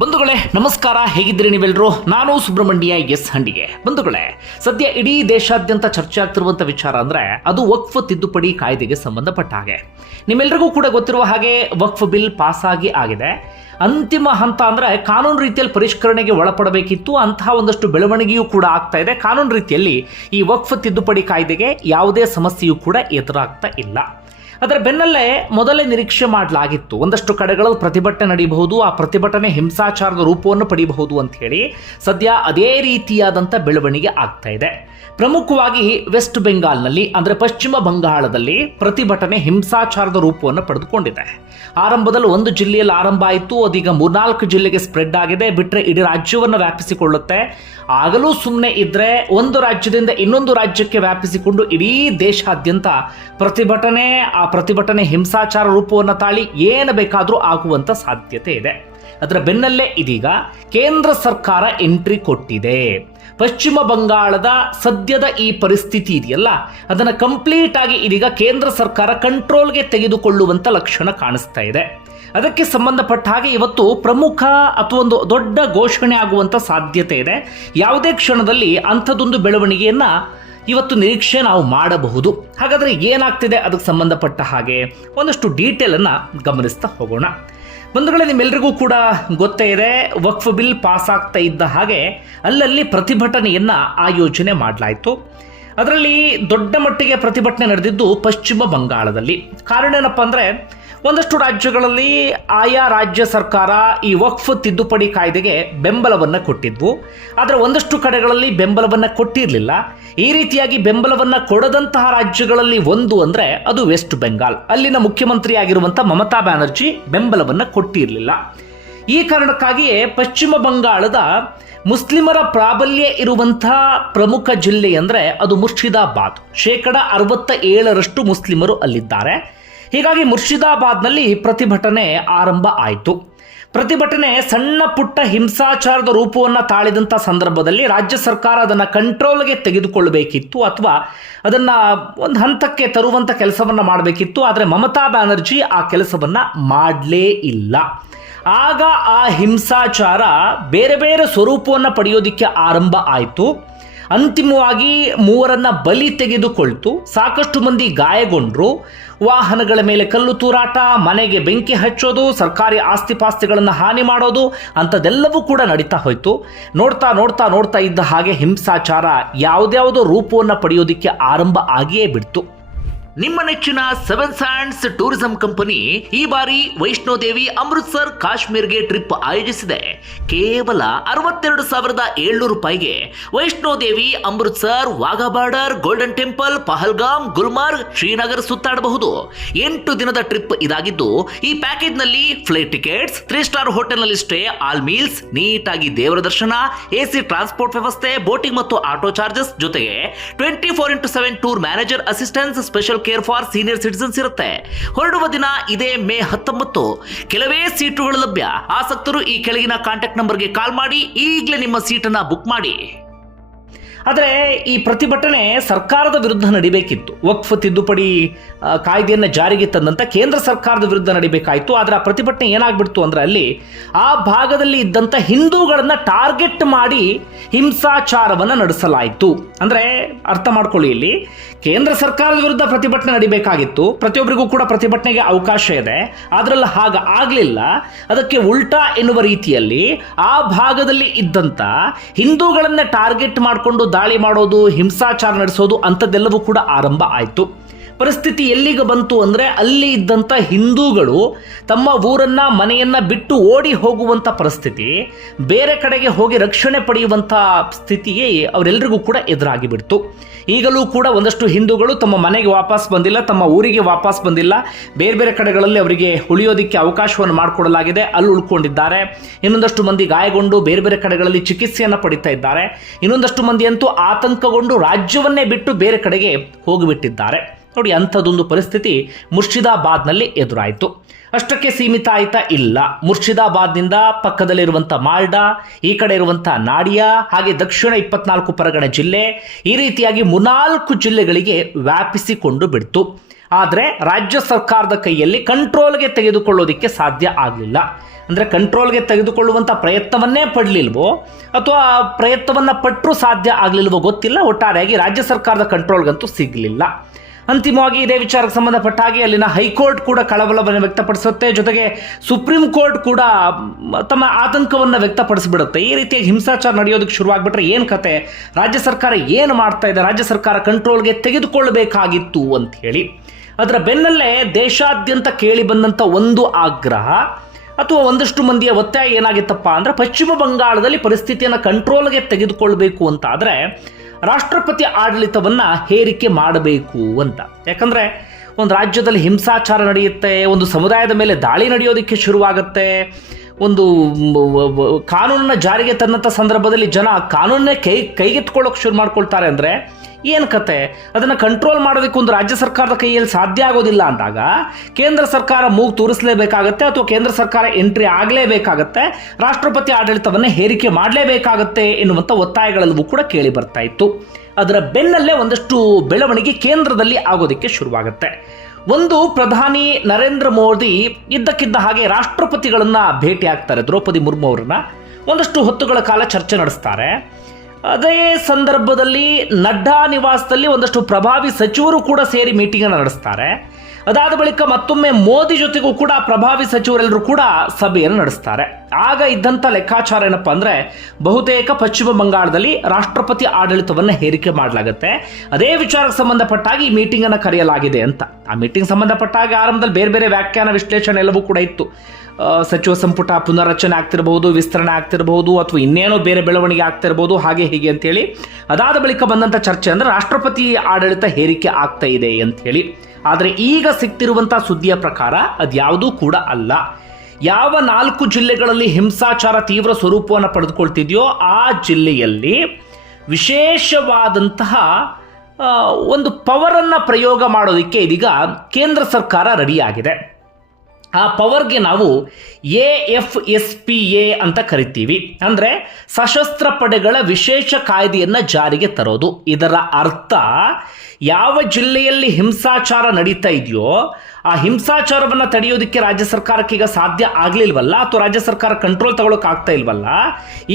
ಬಂಧುಗಳೇ, ನಮಸ್ಕಾರ. ಹೇಗಿದ್ದೀರಿ ನೀವೆಲ್ಲರೂ ನಾನು ಸುಬ್ರಹ್ಮಣ್ಯ ಎಸ್ ಹಂಡಿಗೆ. ಬಂಧುಗಳೇ, ಸದ್ಯ ಇಡೀ ದೇಶಾದ್ಯಂತ ಚರ್ಚೆ ಆಗ್ತಿರುವಂಥ ವಿಚಾರ ಅಂದ್ರೆ ಅದು ವಕ್ಫ್ ತಿದ್ದುಪಡಿ ಕಾಯ್ದೆಗೆ ಸಂಬಂಧಪಟ್ಟ ಹಾಗೆ. ನಿಮ್ಮೆಲ್ಲರಿಗೂ ಕೂಡ ಗೊತ್ತಿರುವ ಹಾಗೆ ವಕ್ಫ್ ಬಿಲ್ ಪಾಸ್ ಆಗಿ ಆಗಿದೆ. ಅಂತಿಮ ಹಂತ ಅಂದ್ರೆ ಕಾನೂನು ರೀತಿಯಲ್ಲಿ ಪರಿಷ್ಕರಣೆಗೆ ಒಳಪಡಬೇಕಿತ್ತು. ಅಂತಹ ಒಂದಷ್ಟು ಬೆಳವಣಿಗೆಯೂ ಕೂಡ ಆಗ್ತಾ ಇದೆ. ಕಾನೂನು ರೀತಿಯಲ್ಲಿ ಈ ವಕ್ಫ್ ತಿದ್ದುಪಡಿ ಕಾಯ್ದೆಗೆ ಯಾವುದೇ ಸಮಸ್ಯೆಯೂ ಕೂಡ ಎದುರಾಗ್ತಾ ಇಲ್ಲ. ಅದರ ಬೆನ್ನಲ್ಲೇ ಮೊದಲೇ ನಿರೀಕ್ಷೆ ಮಾಡಲಾಗಿತ್ತು. ಒಂದಷ್ಟು ಕಡೆಗಳಲ್ಲಿ ಪ್ರತಿಭಟನೆ ನಡೆಯಬಹುದು ಆ ಪ್ರತಿಭಟನೆ ಹಿಂಸಾಚಾರದ ರೂಪವನ್ನು ಪಡೆಯಬಹುದು ಅಂತ ಹೇಳಿ ಸದ್ಯ ಅದೇ ರೀತಿಯಾದಂಥ ಬೆಳವಣಿಗೆ ಆಗ್ತಾ ಇದೆ. ಪ್ರಮುಖವಾಗಿ ವೆಸ್ಟ್ ಬೆಂಗಾಲ್ನಲ್ಲಿ ಅಂದರೆ ಪಶ್ಚಿಮ ಬಂಗಾಳದಲ್ಲಿ ಪ್ರತಿಭಟನೆ ಹಿಂಸಾಚಾರದ ರೂಪವನ್ನು ಪಡೆದುಕೊಂಡಿದೆ. ಆರಂಭದಲ್ಲಿ ಒಂದು ಜಿಲ್ಲೆಯಲ್ಲಿ ಆರಂಭ ಆಯಿತು, ಅದೀಗ ಮೂರ್ನಾಲ್ಕು ಜಿಲ್ಲೆಗೆ ಸ್ಪ್ರೆಡ್ ಆಗಿದೆ ಬಿಟ್ಟರೆ ಇಡೀ ರಾಜ್ಯವನ್ನು ವ್ಯಾಪಿಸಿಕೊಳ್ಳುತ್ತೆ. ಆಗಲೂ ಸುಮ್ಮನೆ ಇದ್ದರೆ ಒಂದು ರಾಜ್ಯದಿಂದ ಇನ್ನೊಂದು ರಾಜ್ಯಕ್ಕೆ ವ್ಯಾಪಿಸಿಕೊಂಡು ಇಡೀ ದೇಶಾದ್ಯಂತ ಪ್ರತಿಭಟನೆ, ಆ ಪ್ರತಿಭಟನೆ ಹಿಂಸಾಚಾರ ರೂಪವನ್ನು ತಾಳಿ ಏನು ಬೇಕಾದರೂ ಆಗುವಂಥ ಸಾಧ್ಯತೆ ಇದೆ. ಅದರ ಬೆನ್ನಲ್ಲೇ ಇದೀಗ ಕೇಂದ್ರ ಸರ್ಕಾರ ಎಂಟ್ರಿ ಕೊಟ್ಟಿದೆ. ಪಶ್ಚಿಮ ಬಂಗಾಳದ ಸದ್ಯದ ಈ ಪರಿಸ್ಥಿತಿ ಇದೆಯಲ್ಲ? ಅದನ್ನು ಕಂಪ್ಲೀಟ್ ಆಗಿ ಇದೀಗ ಕೇಂದ್ರ ಸರ್ಕಾರ ಕಂಟ್ರೋಲ್ಗೆ ತೆಗೆದುಕೊಳ್ಳುವಂಥ ಲಕ್ಷಣ ಕಾಣಿಸ್ತಾ ಇದೆ. ಅದಕ್ಕೆ ಸಂಬಂಧಪಟ್ಟ ಹಾಗೆ ಇವತ್ತು ಪ್ರಮುಖ ಅಥವಾ ಒಂದು ದೊಡ್ಡ ಘೋಷಣೆ ಆಗುವಂಥ ಸಾಧ್ಯತೆ ಇದೆ. ಯಾವುದೇ ಕ್ಷಣದಲ್ಲಿ ಅಂಥದ್ದೊಂದು ಬೆಳವಣಿಗೆಯನ್ನ ಇವತ್ತು ನಿರೀಕ್ಷೆ ನಾವು ಮಾಡಬಹುದು. ಹಾಗಾದರೆ ಏನಾಗ್ತಿದೆ ಅದಕ್ಕೆ ಸಂಬಂಧಪಟ್ಟ ಹಾಗೆ ಒಂದಷ್ಟು ಡೀಟೇಲನ್ನು ಗಮನಿಸ್ತಾ ಹೋಗೋಣ. ಬಂಧುಗಳೇ ನಿಮ್ಮೆಲ್ಲರಿಗೂ ಕೂಡ ಗೊತ್ತೇ ಇದೆ, ವಕ್ಫ್ ಬಿಲ್ ಪಾಸ್ ಆಗ್ತಾ ಇದ್ದ ಹಾಗೆ ಅಲ್ಲಲ್ಲಿ ಪ್ರತಿಭಟನೆಯನ್ನು ಆಯೋಜನೆ ಮಾಡಲಾಯಿತು. ಅದರಲ್ಲಿ ದೊಡ್ಡ ಮಟ್ಟಿಗೆ ಪ್ರತಿಭಟನೆ ನಡೆದಿದ್ದು ಪಶ್ಚಿಮ ಬಂಗಾಳದಲ್ಲಿ. ಕಾರಣ ಏನಪ್ಪ ಅಂದ್ರೆ ಒಂದಷ್ಟು ರಾಜ್ಯಗಳಲ್ಲಿ ಆಯಾ ರಾಜ್ಯ ಸರ್ಕಾರ ಈ ವಕ್ಫ್ ತಿದ್ದುಪಡಿ ಕಾಯ್ದೆಗೆ ಬೆಂಬಲವನ್ನು ಕೊಟ್ಟಿದ್ವು. ಆದರೆ ಒಂದಷ್ಟು ಕಡೆಗಳಲ್ಲಿ ಬೆಂಬಲವನ್ನು ಕೊಟ್ಟಿರಲಿಲ್ಲ. ಈ ರೀತಿಯಾಗಿ ಬೆಂಬಲವನ್ನು ಕೊಡದಂತಹ ರಾಜ್ಯಗಳಲ್ಲಿ ಒಂದು ಅಂದರೆ ಅದು ವೆಸ್ಟ್ ಬೆಂಗಾಲ್ ಅಲ್ಲಿನ ಮುಖ್ಯಮಂತ್ರಿ ಆಗಿರುವಂಥ ಮಮತಾ ಬ್ಯಾನರ್ಜಿ ಬೆಂಬಲವನ್ನು ಕೊಟ್ಟಿರಲಿಲ್ಲ. ಈ ಕಾರಣಕ್ಕಾಗಿಯೇ ಪಶ್ಚಿಮ ಬಂಗಾಳದ ಮುಸ್ಲಿಮರ ಪ್ರಾಬಲ್ಯ ಇರುವಂಥ ಪ್ರಮುಖ ಜಿಲ್ಲೆ ಅಂದರೆ ಅದು ಮುರ್ಷಿದಾಬಾದ್. ಶೇಕಡ ಅರವತ್ತ ಏಳರಷ್ಟು ಮುಸ್ಲಿಮರು ಅಲ್ಲಿದ್ದಾರೆ. ಹೀಗಾಗಿ ಮುರ್ಷಿದಾಬಾದ್ನಲ್ಲಿ ಪ್ರತಿಭಟನೆ ಆರಂಭ ಆಯಿತು. ಪ್ರತಿಭಟನೆ ಸಣ್ಣ ಪುಟ್ಟ ಹಿಂಸಾಚಾರದ ರೂಪವನ್ನು ತಾಳಿದಂಥ ಸಂದರ್ಭದಲ್ಲಿ ರಾಜ್ಯ ಸರ್ಕಾರ ಅದನ್ನು ಕಂಟ್ರೋಲ್ಗೆ ತೆಗೆದುಕೊಳ್ಳಬೇಕಿತ್ತು ಅಥವಾ ಅದನ್ನು ಒಂದು ಹಂತಕ್ಕೆ ತರುವಂಥ ಕೆಲಸವನ್ನು ಮಾಡಬೇಕಿತ್ತು, ಆದರೆ ಮಮತಾ ಬ್ಯಾನರ್ಜಿ ಆ ಕೆಲಸವನ್ನು ಮಾಡಲೇ ಇಲ್ಲ. ಆಗ ಆ ಹಿಂಸಾಚಾರ ಬೇರೆ ಬೇರೆ ಸ್ವರೂಪವನ್ನು ಪಡೆಯೋದಿಕ್ಕೆ ಆರಂಭ ಆಯಿತು. ಅಂತಿಮವಾಗಿ ಮೂವರನ್ನ ಬಲಿ ತೆಗೆದುಕೊಳ್ತು. ಸಾಕಷ್ಟು ಮಂದಿ ಗಾಯಗೊಂಡ್ರು. ವಾಹನಗಳ ಮೇಲೆ ಕಲ್ಲು ತೂರಾಟ, ಮನೆಗೆ ಬೆಂಕಿ ಹಚ್ಚೋದು, ಸರ್ಕಾರಿ ಆಸ್ತಿ ಪಾಸ್ತಿಗಳನ್ನು ಹಾನಿ ಮಾಡೋದು, ಅಂಥದ್ದೆಲ್ಲವೂ ಕೂಡ ನಡೀತಾ ಹೋಯಿತು. ನೋಡ್ತಾ ನೋಡ್ತಾ ನೋಡ್ತಾ ಇದ್ದ ಹಾಗೆ ಹಿಂಸಾಚಾರ ಯಾವುದ್ಯಾವುದೋ ರೂಪವನ್ನು ಪಡೆಯೋದಕ್ಕೆ ಆರಂಭ ಆಗಿಯೇ ಬಿಡ್ತು. ನಿಮ್ಮ ನೆಚ್ಚಿನ ಸೆವೆನ್ ಸ್ಯಾಂಡ್ಸ್ ಟೂರಿಸಂ ಕಂಪನಿ ಈ ಬಾರಿ ವೈಷ್ಣೋ ದೇವಿ ಅಮೃತ್ಸರ್ ಕಾಶ್ಮೀರ್ಗೆ ಟ್ರಿಪ್ ಆಯೋಜಿಸಿದೆ. ಕೇವಲ ಅರವತ್ತೆರಡು ಸಾವಿರದ ಏಳ್ನೂರು ರೂಪಾಯಿಗೆ Vaishno Devi Amritsar Wagah border Golden Temple Pahalgam Gulmarg Srinagar ಸುತ್ತಾಡಬಹುದು. ಎಂಟು ದಿನದ ಟ್ರಿಪ್ ಇದಾಗಿದ್ದು, ಈ ಪ್ಯಾಕೇಜ್ನಲ್ಲಿ ಫ್ಲೈಟ್ ಟಿಕೆಟ್ಸ್ ತ್ರೀ ಸ್ಟಾರ್ ಹೋಟೆಲ್ನಲ್ಲಿ ಸ್ಟೇ ಆಲ್ ಮೀಲ್ಸ್ ನೀಟಾಗಿ ದೇವರ ದರ್ಶನ, ಎಸಿ ಟ್ರಾನ್ಸ್ಪೋರ್ಟ್ ವ್ಯವಸ್ಥೆ ಬೋಟಿಂಗ್ ಮತ್ತು ಆಟೋ ಚಾರ್ಜಸ್ ಜೊತೆಗೆ twenty four into seven tour manager assistance special care for senior citizens ಇರುತ್ತೆ. ಹೊರಡುವ ದಿನ ಇದೇ ಮೇ ಹತ್ತೊಂಬತ್ತು. ಕೆಲವೇ ಸೀಟುಗಳು ಲಭ್ಯ. ಆಸಕ್ತರು ಈ ಕೆಳಗಿನ ಕಾಂಟ್ಯಾಕ್ಟ್ ನಂಬರ್ಗೆ ಕಾಲ್ ಮಾಡಿ, ಈಗಲೇ ನಿಮ್ಮ ಸೀಟನ್ನು ಬುಕ್ ಮಾಡಿ. ಆದರೆ ಈ ಪ್ರತಿಭಟನೆ ಸರ್ಕಾರದ ವಿರುದ್ಧ ನಡಿಬೇಕಿತ್ತು. ವಕ್ಫ್ ತಿದ್ದುಪಡಿ ಕಾಯ್ದೆಯನ್ನು ಜಾರಿಗೆ ತಂದಂಥ ಕೇಂದ್ರ ಸರ್ಕಾರದ ವಿರುದ್ಧ ನಡಿಬೇಕಾಯಿತು. ಆದರೆ ಆ ಪ್ರತಿಭಟನೆ ಏನಾಗ್ಬಿಡ್ತು ಅಂದ್ರೆ ಅಲ್ಲಿ ಆ ಭಾಗದಲ್ಲಿ ಇದ್ದಂಥ ಹಿಂದೂಗಳನ್ನು ಟಾರ್ಗೆಟ್ ಮಾಡಿ ಹಿಂಸಾಚಾರವನ್ನು ನಡೆಸಲಾಯಿತು. ಅಂದ್ರೆ ಅರ್ಥ ಮಾಡ್ಕೊಳ್ಳಿ ಇಲ್ಲಿ. ಕೇಂದ್ರ ಸರ್ಕಾರದ ವಿರುದ್ಧ ಪ್ರತಿಭಟನೆ ನಡಿಬೇಕಾಗಿತ್ತು. ಪ್ರತಿಯೊಬ್ಬರಿಗೂ ಕೂಡ ಪ್ರತಿಭಟನೆಗೆ ಅವಕಾಶ ಇದೆ. ಅದರಲ್ಲಿ ಹಾಗ ಆಗಲಿಲ್ಲ. ಅದಕ್ಕೆ ಉಲ್ಟಾ ಎನ್ನುವ ರೀತಿಯಲ್ಲಿ ಆ ಭಾಗದಲ್ಲಿ ಇದ್ದಂಥ ಹಿಂದೂಗಳನ್ನು ಟಾರ್ಗೆಟ್ ಮಾಡಿಕೊಂಡು ದಾಳಿ ಮಾಡೋದು ಹಿಂಸಾಚಾರ ನಡೆಸೋದು ಅಂಥದ್ದೆಲ್ಲವೂ ಕೂಡ ಆರಂಭ ಆಯಿತು. ಪರಿಸ್ಥಿತಿ ಎಲ್ಲಿಗೆ ಬಂತು ಅಂದರೆ ಅಲ್ಲಿ ಇದ್ದಂಥ ಹಿಂದೂಗಳು ತಮ್ಮ ಊರನ್ನ, ಮನೆಯನ್ನ ಬಿಟ್ಟು ಓಡಿ ಹೋಗುವಂಥ ಪರಿಸ್ಥಿತಿ, ಬೇರೆ ಕಡೆಗೆ ಹೋಗಿ ರಕ್ಷಣೆ ಪಡೆಯುವಂಥ ಸ್ಥಿತಿಯೇ ಅವರೆಲ್ಲರಿಗೂ ಕೂಡ ಎದುರಾಗಿ ಬಿಡ್ತು ಈಗಲೂ ಕೂಡ ಒಂದಷ್ಟು ಹಿಂದೂಗಳು ತಮ್ಮ ಮನೆಗೆ ವಾಪಸ್ ಬಂದಿಲ್ಲ, ತಮ್ಮ ಊರಿಗೆ ವಾಪಸ್ ಬಂದಿಲ್ಲ. ಬೇರೆ ಬೇರೆ ಕಡೆಗಳಲ್ಲಿ ಅವರಿಗೆ ಉಳಿಯೋದಕ್ಕೆ ಅವಕಾಶವನ್ನು ಮಾಡಿಕೊಡಲಾಗಿದೆ, ಅಲ್ಲಿ ಉಳ್ಕೊಂಡಿದ್ದಾರೆ. ಇನ್ನೊಂದಷ್ಟು ಮಂದಿ ಗಾಯಗೊಂಡು ಬೇರೆ ಬೇರೆ ಕಡೆಗಳಲ್ಲಿ ಚಿಕಿತ್ಸೆಯನ್ನು ಪಡಿತಾ ಇದ್ದಾರೆ. ಇನ್ನೊಂದಷ್ಟು ಮಂದಿಯಂತೂ ಆತಂಕಗೊಂಡು ರಾಜ್ಯವನ್ನೇ ಬಿಟ್ಟು ಬೇರೆ ಕಡೆಗೆ ಹೋಗಿಬಿಟ್ಟಿದ್ದಾರೆ. ನೋಡಿ, ಅಂಥದ್ದೊಂದು ಪರಿಸ್ಥಿತಿ ಮುರ್ಷಿದಾಬಾದ್ನಲ್ಲಿ ಎದುರಾಯಿತು. ಅಷ್ಟಕ್ಕೆ ಸೀಮಿತ ಆಯ್ತಾ ಇಲ್ಲ. ಮುರ್ಷಿದಾಬಾದ್ನಿಂದ ಪಕ್ಕದಲ್ಲಿರುವಂಥ ಮಾಲ್ಡಾ, ಈ ಕಡೆ ಇರುವಂಥ ನಾಡಿಯಾ, ಹಾಗೆ ದಕ್ಷಿಣ ಇಪ್ಪತ್ನಾಲ್ಕು ಪರಗಣ ಜಿಲ್ಲೆ ಈ ರೀತಿಯಾಗಿ ಮುನಾಲ್ಕು ಜಿಲ್ಲೆಗಳಿಗೆ ವ್ಯಾಪಿಸಿಕೊಂಡು ಬಿಡ್ತು. ಆದರೆ ರಾಜ್ಯ ಸರ್ಕಾರದ ಕೈಯಲ್ಲಿ ಕಂಟ್ರೋಲ್ಗೆ ತೆಗೆದುಕೊಳ್ಳೋದಕ್ಕೆ ಸಾಧ್ಯ ಆಗಲಿಲ್ಲ. ಅಂದರೆ ಕಂಟ್ರೋಲ್ಗೆ ತೆಗೆದುಕೊಳ್ಳುವಂಥ ಪ್ರಯತ್ನವನ್ನೇ ಪಡಲಿಲ್ವೋ, ಅಥವಾ ಪ್ರಯತ್ನವನ್ನು ಪಟ್ಟರೂ ಸಾಧ್ಯ ಆಗಲಿಲ್ವೋ ಗೊತ್ತಿಲ್ಲ. ಒಟ್ಟಾರೆಯಾಗಿ ರಾಜ್ಯ ಸರ್ಕಾರದ ಕಂಟ್ರೋಲ್ಗಂತೂ ಸಿಗಲಿಲ್ಲ. ಅಂತಿಮವಾಗಿ ಇದೇ ವಿಚಾರಕ್ಕೆ ಸಂಬಂಧಪಟ್ಟ ಹಾಗೆ ಅಲ್ಲಿನ ಹೈಕೋರ್ಟ್ ಕೂಡ ಕಳವಳವನ್ನು ವ್ಯಕ್ತಪಡಿಸುತ್ತೆ. ಜೊತೆಗೆ ಸುಪ್ರೀಂ ಕೋರ್ಟ್ ಕೂಡ ತಮ್ಮ ಆತಂಕವನ್ನು ವ್ಯಕ್ತಪಡಿಸಿಬಿಡುತ್ತೆ. ಈ ರೀತಿಯಾಗಿ ಹಿಂಸಾಚಾರ ನಡೆಯೋದಕ್ಕೆ ಶುರುವಾಗ್ಬಿಟ್ರೆ ಏನು ಕತೆ? ರಾಜ್ಯ ಸರ್ಕಾರ ಏನು ಮಾಡ್ತಾ ಇದೆ? ರಾಜ್ಯ ಸರ್ಕಾರ ಕಂಟ್ರೋಲ್ಗೆ ತೆಗೆದುಕೊಳ್ಳಬೇಕಾಗಿತ್ತು ಅಂತ ಹೇಳಿ. ಅದರ ಬೆನ್ನಲ್ಲೇ ದೇಶಾದ್ಯಂತ ಕೇಳಿ ಬಂದಂಥ ಒಂದು ಆಗ್ರಹ, ಅಥವಾ ಒಂದಷ್ಟು ಮಂದಿಯ ಒತ್ತಾಯ ಏನಾಗಿತ್ತಪ್ಪ ಅಂದ್ರೆ ಪಶ್ಚಿಮ ಬಂಗಾಳದಲ್ಲಿ ಪರಿಸ್ಥಿತಿಯನ್ನು ಕಂಟ್ರೋಲ್ಗೆ ತೆಗೆದುಕೊಳ್ಬೇಕು ಅಂತ ಆದರೆ ರಾಷ್ಟ್ರಪತಿ ಆಡಳಿತವನ್ನ ಹೇರಿಕೆ ಮಾಡಬೇಕು ಅಂತ. ಯಾಕಂದ್ರೆ ಒಂದು ರಾಜ್ಯದಲ್ಲಿ ಹಿಂಸಾಚಾರ ನಡೆಯುತ್ತೆ, ಒಂದು ಸಮುದಾಯದ ಮೇಲೆ ದಾಳಿ ನಡೆಯೋದಕ್ಕೆ ಶುರುವಾಗುತ್ತೆ, ಒಂದು ಕಾನೂನನ್ನ ಜಾರಿಗೆ ತಂದಂಥ ಸಂದರ್ಭದಲ್ಲಿ ಜನ ಕಾನೂನನ್ನೇ ಕೈ ಕೈಗೆತ್ಕೊಳ್ಳೋಕೆ ಶುರು ಮಾಡ್ಕೊಳ್ತಾರೆ ಅಂದರೆ ಏನು ಕತೆ? ಅದನ್ನು ಕಂಟ್ರೋಲ್ ಮಾಡೋದಕ್ಕೆ ಒಂದು ರಾಜ್ಯ ಸರ್ಕಾರದ ಕೈಯಲ್ಲಿ ಸಾಧ್ಯ ಆಗೋದಿಲ್ಲ ಅಂದಾಗ ಕೇಂದ್ರ ಸರ್ಕಾರ ಮೂಗು ತೋರಿಸಲೇಬೇಕಾಗತ್ತೆ ಅಥವಾ ಕೇಂದ್ರ ಸರ್ಕಾರ ಎಂಟ್ರಿ ಆಗಲೇಬೇಕಾಗತ್ತೆ, ರಾಷ್ಟ್ರಪತಿ ಆಡಳಿತವನ್ನು ಹೇರಿಕೆ ಮಾಡಲೇಬೇಕಾಗತ್ತೆ ಎನ್ನುವಂಥ ಒತ್ತಾಯಗಳೆಲ್ಲವೂ ಕೂಡ ಕೇಳಿ ಬರ್ತಾ ಇತ್ತು. ಅದರ ಬೆನ್ನಲ್ಲೇ ಒಂದಷ್ಟು ಬೆಳವಣಿಗೆ ಕೇಂದ್ರದಲ್ಲಿ ಆಗೋದಕ್ಕೆ ಶುರುವಾಗುತ್ತೆ. ಒಂದು ಪ್ರಧಾನಿ ನರೇಂದ್ರ ಮೋದಿ ಇದ್ದಕ್ಕಿದ್ದ ಹಾಗೆ ರಾಷ್ಟ್ರಪತಿಗಳನ್ನು ಭೇಟಿ ಆಗ್ತಾರೆ. ದ್ರೌಪದಿ ಮುರ್ಮು ಅವರನ್ನ. ಒಂದಷ್ಟು ಹೊತ್ತುಗಳ ಕಾಲ ಚರ್ಚೆ ನಡೆಸ್ತಾರೆ. ಅದೇ ಸಂದರ್ಭದಲ್ಲಿ ನಡ್ಡಾ ನಿವಾಸದಲ್ಲಿ ಒಂದಷ್ಟು ಪ್ರಭಾವಿ ಸಚಿವರು ಕೂಡ ಸೇರಿ ಮೀಟಿಂಗ್ ಅನ್ನು ನಡೆಸ್ತಾರೆ. ಅದಾದ ಬಳಿಕ ಮತ್ತೊಮ್ಮೆ ಮೋದಿ ಜೊತೆಗೂ ಕೂಡ ಪ್ರಭಾವಿ ಸಚಿವರೆಲ್ಲರೂ ಕೂಡ ಸಭೆಯನ್ನು ನಡೆಸ್ತಾರೆ. ಆಗ ಇದ್ದಂಥ ಲೆಕ್ಕಾಚಾರ ಏನಪ್ಪ ಅಂದರೆ ಬಹುತೇಕ ಪಶ್ಚಿಮ ಬಂಗಾಳದಲ್ಲಿ ರಾಷ್ಟ್ರಪತಿ ಆಡಳಿತವನ್ನು ಹೇರಿಕೆ ಮಾಡಲಾಗುತ್ತೆ. ಅದೇ ವಿಚಾರಕ್ಕೆ ಸಂಬಂಧಪಟ್ಟಾಗಿ ಈ ಮೀಟಿಂಗನ್ನು ಕರೆಯಲಾಗಿದೆ ಅಂತ. ಆ ಮೀಟಿಂಗ್ ಸಂಬಂಧಪಟ್ಟಾಗಿ ಆರಂಭದಲ್ಲಿ ಬೇರೆ ಬೇರೆ ವ್ಯಾಖ್ಯಾನ, ವಿಶ್ಲೇಷಣೆ ಎಲ್ಲವೂ ಕೂಡ ಇತ್ತು. ಸಚಿವ ಸಂಪುಟ ಪುನರ್ರಚನೆ ಆಗ್ತಿರಬಹುದು, ವಿಸ್ತರಣೆ ಆಗ್ತಿರಬಹುದು ಅಥವಾ ಇನ್ನೇನೋ ಬೇರೆ ಬೆಳವಣಿಗೆ ಆಗ್ತಿರಬಹುದು, ಹಾಗೆ ಹೀಗೆ ಅಂತೇಳಿ. ಅದಾದ ಬಳಿಕ ಬಂದಂಥ ಚರ್ಚೆ ಅಂದರೆ ರಾಷ್ಟ್ರಪತಿ ಆಡಳಿತ ಹೇರಿಕೆ ಆಗ್ತಾ ಇದೆ ಅಂತ ಹೇಳಿ. ಆದರೆ ಈಗ ಸಿಗ್ತಿರುವಂಥ ಸುದ್ದಿಯ ಪ್ರಕಾರ ಅದ್ಯಾವುದೂ ಕೂಡ ಅಲ್ಲ. ಯಾವ ನಾಲ್ಕು ಜಿಲ್ಲೆಗಳಲ್ಲಿ ಹಿಂಸಾಚಾರ ತೀವ್ರ ಸ್ವರೂಪವನ್ನು ಪಡೆದುಕೊಳ್ತಿದೆಯೋ ಆ ಜಿಲ್ಲೆಯಲ್ಲಿ ವಿಶೇಷವಾದಂತಹ ಒಂದು ಪವರನ್ನು ಪ್ರಯೋಗ ಮಾಡೋದಕ್ಕೆ ಇದೀಗ ಕೇಂದ್ರ ಸರ್ಕಾರ ರೆಡಿಯಾಗಿದೆ. ಆ ಪವರ್ಗೆ ನಾವು A F S P A ಅಂತ ಕರಿತೀವಿ. ಅಂದರೆ ಸಶಸ್ತ್ರ ಪಡೆಗಳ ವಿಶೇಷ ಕಾಯ್ದೆಯನ್ನು ಜಾರಿಗೆ ತರೋದು. ಇದರ ಅರ್ಥ ಯಾವ ಜಿಲ್ಲೆಯಲ್ಲಿ ಹಿಂಸಾಚಾರ ನಡೀತಾ ಇದೆಯೋ, ಆ ಹಿಂಸಾಚಾರವನ್ನು ತಡೆಯೋದಕ್ಕೆ ರಾಜ್ಯ ಸರ್ಕಾರಕ್ಕೆ ಈಗ ಸಾಧ್ಯ ಆಗಲಿಲ್ವಲ್ಲ ಅಥವಾ ರಾಜ್ಯ ಸರ್ಕಾರ ಕಂಟ್ರೋಲ್ ತಗೊಳಕ್ ಆಗ್ತಾ ಇಲ್ವಲ್ಲ,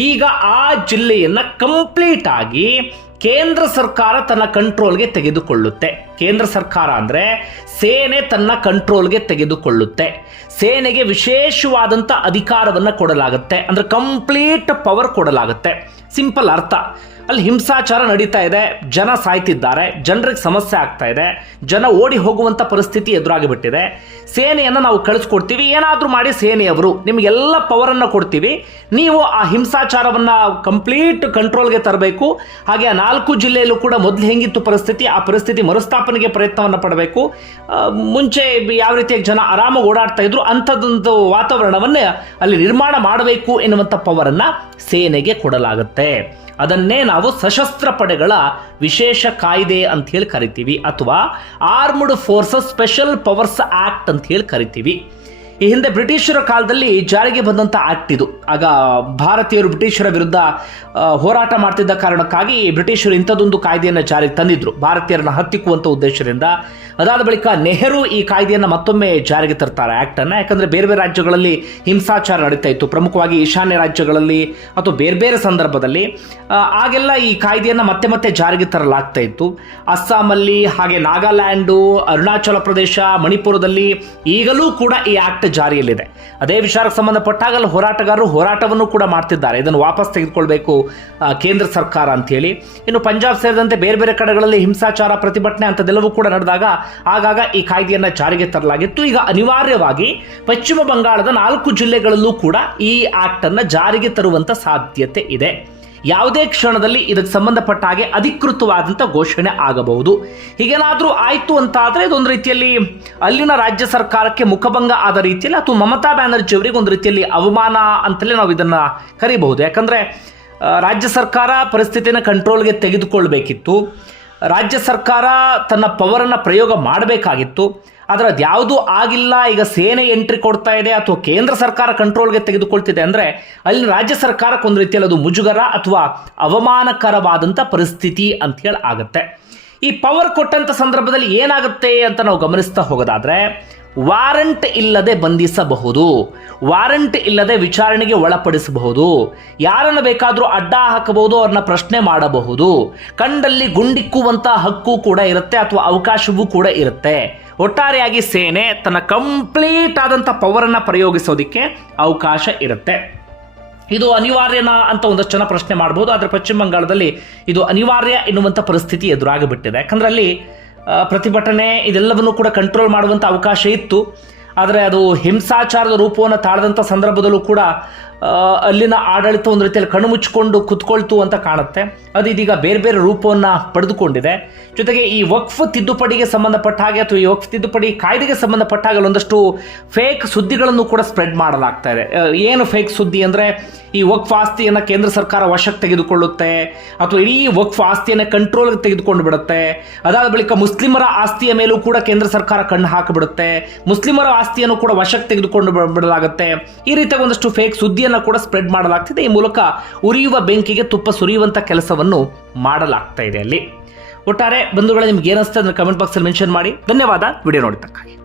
ಈಗ ಆ ಜಿಲ್ಲೆಯನ್ನು ಕಂಪ್ಲೀಟ್ ಆಗಿ ಕೇಂದ್ರ ಸರ್ಕಾರ ತನ್ನ ಕಂಟ್ರೋಲ್ಗೆ ತೆಗೆದುಕೊಳ್ಳುತ್ತೆ. ಕೇಂದ್ರ ಸರ್ಕಾರ ಅಂದ್ರೆ ಸೇನೆ ತನ್ನ ಕಂಟ್ರೋಲ್ಗೆ ತೆಗೆದುಕೊಳ್ಳುತ್ತೆ. ಸೇನೆಗೆ ವಿಶೇಷವಾದಂಥ ಅಧಿಕಾರವನ್ನು ಕೊಡಲಾಗುತ್ತೆ. ಅಂದರೆ ಕಂಪ್ಲೀಟ್ ಪವರ್ ಕೊಡಲಾಗುತ್ತೆ. ಸಿಂಪಲ್ ಅರ್ಥ. ಅಲ್ಲಿ ಹಿಂಸಾಚಾರ ನಡೀತಾ ಇದೆ. ಜನ ಸಾಯ್ತಿದ್ದಾರೆ. ಜನರಿಗೆ ಸಮಸ್ಯೆ ಆಗ್ತಾ ಇದೆ. ಜನ ಓಡಿ ಹೋಗುವಂಥ ಪರಿಸ್ಥಿತಿ ಎದುರಾಗಿಬಿಟ್ಟಿದೆ. ಸೇನೆಯನ್ನು ನಾವು ಕಳಿಸ್ಕೊಡ್ತೀವಿ. ಏನಾದರೂ ಮಾಡಿ ಸೇನೆಯವರು ನಿಮಗೆಲ್ಲ ಪವರನ್ನು ಕೊಡ್ತೀವಿ. ನೀವು ಆ ಹಿಂಸಾಚಾರವನ್ನು ಕಂಪ್ಲೀಟ್ ಕಂಟ್ರೋಲ್ಗೆ ತರಬೇಕು. ಹಾಗೆ ಆ ನಾಲ್ಕು ಜಿಲ್ಲೆಯಲ್ಲೂ ಕೂಡ ಮೊದಲು ಹೆಂಗಿತ್ತು ಪರಿಸ್ಥಿತಿ, ಆ ಪರಿಸ್ಥಿತಿ ಮರುಸ್ಥಾಪನೆಗೆ ಪ್ರಯತ್ನವನ್ನು ಪಡಬೇಕು. ಮುಂಚೆ ಯಾವ ರೀತಿಯಾಗಿ ಜನ ಆರಾಮಾಗಿ ಓಡಾಡ್ತಾ ಇದ್ರು, ಅಂಥದ್ದೊಂದು ವಾತಾವರಣವನ್ನೇ ಅಲ್ಲಿ ನಿರ್ಮಾಣ ಮಾಡಬೇಕು ಎನ್ನುವಂಥ ಪವರನ್ನು ಸೇನೆಗೆ ಕೊಡಲಾಗುತ್ತೆ. ಅದನ್ನೇ ನಾವು ಸಶಸ್ತ್ರ ಪಡೆಗಳ ವಿಶೇಷ ಕಾಯ್ದೆ ಅಂತ ಹೇಳಿ ಕರಿತೀವಿ ಅಥವಾ armed forces special powers act ಅಂತ ಹೇಳಿ ಕರಿತೀವಿ. ಈ ಹಿಂದೆ ಬ್ರಿಟಿಷರ ಕಾಲದಲ್ಲಿ ಜಾರಿಗೆ ಬಂದಂಥ ಆಕ್ಟ್ ಇದು. ಆಗ ಭಾರತೀಯರು ಬ್ರಿಟಿಷರ ವಿರುದ್ಧ ಹೋರಾಟ ಮಾಡ್ತಿದ್ದ ಕಾರಣಕ್ಕಾಗಿ ಬ್ರಿಟಿಷರು ಇಂಥದ್ದೊಂದು ಕಾಯ್ದೆಯನ್ನು ಜಾರಿಗೆ ತಂದಿದ್ರು. ಭಾರತೀಯರನ್ನು ಹತ್ತಿಕ್ಕುವಂಥ ಉದ್ದೇಶದಿಂದ ಅದಾದ ಬಳಿಕ ನೆಹರು ಈ ಕಾಯ್ದೆಯನ್ನು ಮತ್ತೊಮ್ಮೆ ಜಾರಿಗೆ ತರ್ತಾರೆ. ಆ್ಯಕ್ಟನ್ನು ಯಾಕಂದರೆ ಬೇರೆ ಬೇರೆ ರಾಜ್ಯಗಳಲ್ಲಿ ಹಿಂಸಾಚಾರ ನಡೀತಾ ಇತ್ತು. ಪ್ರಮುಖವಾಗಿ ಈಶಾನ್ಯ ರಾಜ್ಯಗಳಲ್ಲಿ ಅಥವಾ ಬೇರೆ ಬೇರೆ ಸಂದರ್ಭದಲ್ಲಿ ಆಗೆಲ್ಲ ಈ ಕಾಯ್ದೆಯನ್ನು ಮತ್ತೆ ಮತ್ತೆ ಜಾರಿಗೆ ತರಲಾಗ್ತಾ ಇತ್ತು. ಅಸ್ಸಾಮಲ್ಲಿ ಹಾಗೆ ನಾಗಾಲ್ಯಾಂಡು, ಅರುಣಾಚಲ ಪ್ರದೇಶ, ಮಣಿಪುರದಲ್ಲಿ ಈಗಲೂ ಕೂಡ ಈ ಆ್ಯಕ್ಟ್ ಜಾರಿಯಲ್ಲಿದೆ. ಅದೇ ವಿಚಾರಕ್ಕೆ ಸಂಬಂಧಪಟ್ಟಾಗಲ್ಲಿ ಹೋರಾಟಗಾರರು ಹೋರಾಟವನ್ನು ಕೂಡ ಮಾಡ್ತಿದ್ದಾರೆ. ಇದನ್ನು ವಾಪಸ್ ತೆಗೆದುಕೊಳ್ಬೇಕು ಕೇಂದ್ರ ಸರ್ಕಾರ ಅಂತೇಳಿ ಇನ್ನು ಪಂಜಾಬ್ ಸೇರಿದಂತೆ ಬೇರೆ ಬೇರೆ ಕಡೆಗಳಲ್ಲಿ ಹಿಂಸಾಚಾರ ಪ್ರತಿಭಟನೆ ಅಂಥದ್ದೆಲ್ಲವೂ ಕೂಡ ನಡೆದಾಗ ಆಗಾಗ ಈ ಕಾಯ್ದೆಯನ್ನು ಜಾರಿಗೆ ತರಲಾಗಿತ್ತು. ಈಗ ಅನಿವಾರ್ಯವಾಗಿ ಪಶ್ಚಿಮ ಬಂಗಾಳದ ನಾಲ್ಕು ಜಿಲ್ಲೆಗಳಲ್ಲೂ ಕೂಡ ಈ ಆಕ್ಟ್ ಅನ್ನ ಜಾರಿಗೆ ತರುವಂತ ಸಾಧ್ಯತೆ ಇದೆ. ಯಾವುದೇ ಕ್ಷಣದಲ್ಲಿ ಇದಕ್ಕೆ ಸಂಬಂಧಪಟ್ಟ ಹಾಗೆ ಅಧಿಕೃತವಾದಂಥ ಘೋಷಣೆ ಆಗಬಹುದು. ಹೀಗೇನಾದರೂ ಆಯಿತು ಅಂತ ಆದರೆ ಇದೊಂದು ರೀತಿಯಲ್ಲಿ ಅಲ್ಲಿನ ರಾಜ್ಯ ಸರ್ಕಾರಕ್ಕೆ ಮುಖಭಂಗ ಆದ ರೀತಿಯಲ್ಲಿ ಅಥವಾ ಮಮತಾ ಬ್ಯಾನರ್ಜಿ ಅವರಿಗೆ ಒಂದು ರೀತಿಯಲ್ಲಿ ಅವಮಾನ ಅಂತಲೇ ನಾವು ಇದನ್ನು ಕರಿಬಹುದು. ಯಾಕಂದರೆ ರಾಜ್ಯ ಸರ್ಕಾರ ಪರಿಸ್ಥಿತಿಯನ್ನು ಕಂಟ್ರೋಲ್ಗೆ ತೆಗೆದುಕೊಳ್ಬೇಕಿತ್ತು. ರಾಜ್ಯ ಸರ್ಕಾರ ತನ್ನ ಪವರನ್ನು ಪ್ರಯೋಗ ಮಾಡಬೇಕಾಗಿತ್ತು. ಆದರೆ ಅದು ಯಾವುದೂ ಆಗಿಲ್ಲ. ಈಗ ಸೇನೆ ಎಂಟ್ರಿ ಕೊಡ್ತಾ ಇದೆ ಅಥವಾ ಕೇಂದ್ರ ಸರ್ಕಾರ ಕಂಟ್ರೋಲ್ಗೆ ತೆಗೆದುಕೊಳ್ತಿದೆ ಅಂದರೆ ಅಲ್ಲಿ ರಾಜ್ಯ ಸರ್ಕಾರಕ್ಕೆ ಒಂದು ರೀತಿಯಲ್ಲಿ ಅದು ಮುಜುಗರ ಅಥವಾ ಅವಮಾನಕರವಾದಂಥ ಪರಿಸ್ಥಿತಿ ಅಂತ ಹೇಳಿ ಆಗುತ್ತೆ. ಈ ಪವರ್ ಕೊಟ್ಟಂಥ ಸಂದರ್ಭದಲ್ಲಿ ಏನಾಗುತ್ತೆ ಅಂತ ನಾವು ಗಮನಿಸ್ತಾ ಹೋಗೋದಾದ್ರೆ ವಾರಂಟ್ ಇಲ್ಲದೆ ಬಂಧಿಸಬಹುದು. ವಾರಂಟ್ ಇಲ್ಲದೆ ವಿಚಾರಣೆಗೆ ಒಳಪಡಿಸಬಹುದು. ಯಾರನ್ನು ಬೇಕಾದರೂ ಅಡ್ಡ ಹಾಕಬಹುದು, ಅವ್ರನ್ನ ಪ್ರಶ್ನೆ ಮಾಡಬಹುದು. ಕಂಡಲ್ಲಿ ಗುಂಡಿಕ್ಕುವಂತ ಹಕ್ಕು ಕೂಡ ಇರುತ್ತೆ ಅಥವಾ ಅವಕಾಶವೂ ಕೂಡ ಇರುತ್ತೆ. ಒಟ್ಟಾರೆಯಾಗಿ ಸೇನೆ ತನ್ನ ಕಂಪ್ಲೀಟ್ ಆದಂಥ ಪವರನ್ನು ಪ್ರಯೋಗಿಸೋದಕ್ಕೆ ಅವಕಾಶ ಇರುತ್ತೆ. ಇದು ಅನಿವಾರ್ಯನಾ ಅಂತ ಒಂದಷ್ಟು ಜನ ಪ್ರಶ್ನೆ ಮಾಡ್ಬೋದು, ಆದರೆ ಪಶ್ಚಿಮ ಬಂಗಾಳದಲ್ಲಿ ಇದು ಅನಿವಾರ್ಯ ಎನ್ನುವಂಥ ಪರಿಸ್ಥಿತಿ ಎದುರಾಗಿಬಿಟ್ಟಿದೆ. ಯಾಕಂದ್ರೆ ಅಲ್ಲಿ ಪ್ರತಿಭಟನೆ ಇದೆಲ್ಲವನ್ನು ಕೂಡ ಕಂಟ್ರೋಲ್ ಮಾಡುವಂಥ ಅವಕಾಶ ಇತ್ತು. ಆದರೆ ಅದು ಹಿಂಸಾಚಾರದ ರೂಪವನ್ನು ತಾಳದಂಥ ಸಂದರ್ಭದಲ್ಲೂ ಕೂಡ ಅಲ್ಲಿನ ಆಡಳಿತ ಒಂದು ರೀತಿಯಲ್ಲಿ ಕಣ್ಣು ಮುಚ್ಚಿಕೊಂಡು ಕುತ್ಕೊಳ್ತು ಅಂತ ಕಾಣುತ್ತೆ. ಅದು ಇದೀಗ ಬೇರೆ ಬೇರೆ ರೂಪವನ್ನು ಪಡೆದುಕೊಂಡಿದೆ. ಜೊತೆಗೆ ಈ ವಕ್ಫ್ ತಿದ್ದುಪಡಿಗೆ ಸಂಬಂಧಪಟ್ಟ ಹಾಗೆ ಅಥವಾ ಈ ವಕ್ಫ್ ತಿದ್ದುಪಡಿ ಕಾಯ್ದೆಗೆ ಸಂಬಂಧಪಟ್ಟ ಹಾಗೆ ಒಂದಷ್ಟು ಫೇಕ್ ಸುದ್ದಿಗಳನ್ನು ಕೂಡ ಸ್ಪ್ರೆಡ್ ಮಾಡಲಾಗ್ತಾ ಇದೆ. ಏನು ಫೇಕ್ ಸುದ್ದಿ ಅಂದರೆ ಈ ವಕ್ಫ್ ಆಸ್ತಿಯನ್ನು ಕೇಂದ್ರ ಸರ್ಕಾರ ವಶಕ್ಕೆ ತೆಗೆದುಕೊಳ್ಳುತ್ತೆ ಅಥವಾ ಇಡೀ ವಕ್ಫ್ ಆಸ್ತಿಯನ್ನು ಕಂಟ್ರೋಲ್ಗೆ ತೆಗೆದುಕೊಂಡು ಬಿಡುತ್ತೆ. ಅದಾದ ಬಳಿಕ ಮುಸ್ಲಿಮರ ಆಸ್ತಿಯ ಮೇಲೂ ಕೂಡ ಕೇಂದ್ರ ಸರ್ಕಾರ ಕಣ್ಣು ಹಾಕಿಬಿಡುತ್ತೆ. ಮುಸ್ಲಿಮರ ಆಸ್ತಿಯನ್ನು ಕೂಡ ವಶಕ್ಕೆ ತೆಗೆದುಕೊಂಡು ಬಿಡಲಾಗುತ್ತೆ. ಈ ರೀತಿಯ ಒಂದಷ್ಟು ಫೇಕ್ ಸುದ್ದಿಯನ್ನು ಕೂಡ ಸ್ಪ್ರೆಡ್ ಮಾಡಲಾಗ್ತಿದೆ. ಈ ಮೂಲಕ ಉರಿಯುವ ಬೆಂಕಿಗೆ ತುಪ್ಪ ಸುರಿಯುವಂಥ ಕೆಲಸವನ್ನು ಮಾಡಲಾಗ್ತಾ ಇದೆ ಅಲ್ಲಿ. ಒಟ್ಟಾರೆ ಬಂಧುಗಳೇ, ನಿಮ್ಗೆ ಏನಿಸ್ತದೆ ಕಮೆಂಟ್ ಬಾಕ್ಸಲ್ಲಿ ಮೆನ್ಷನ್ ಮಾಡಿ. ಧನ್ಯವಾದ. ವಿಡಿಯೋ ನೋಡಿದ್ದಕ್ಕಾಗಿ.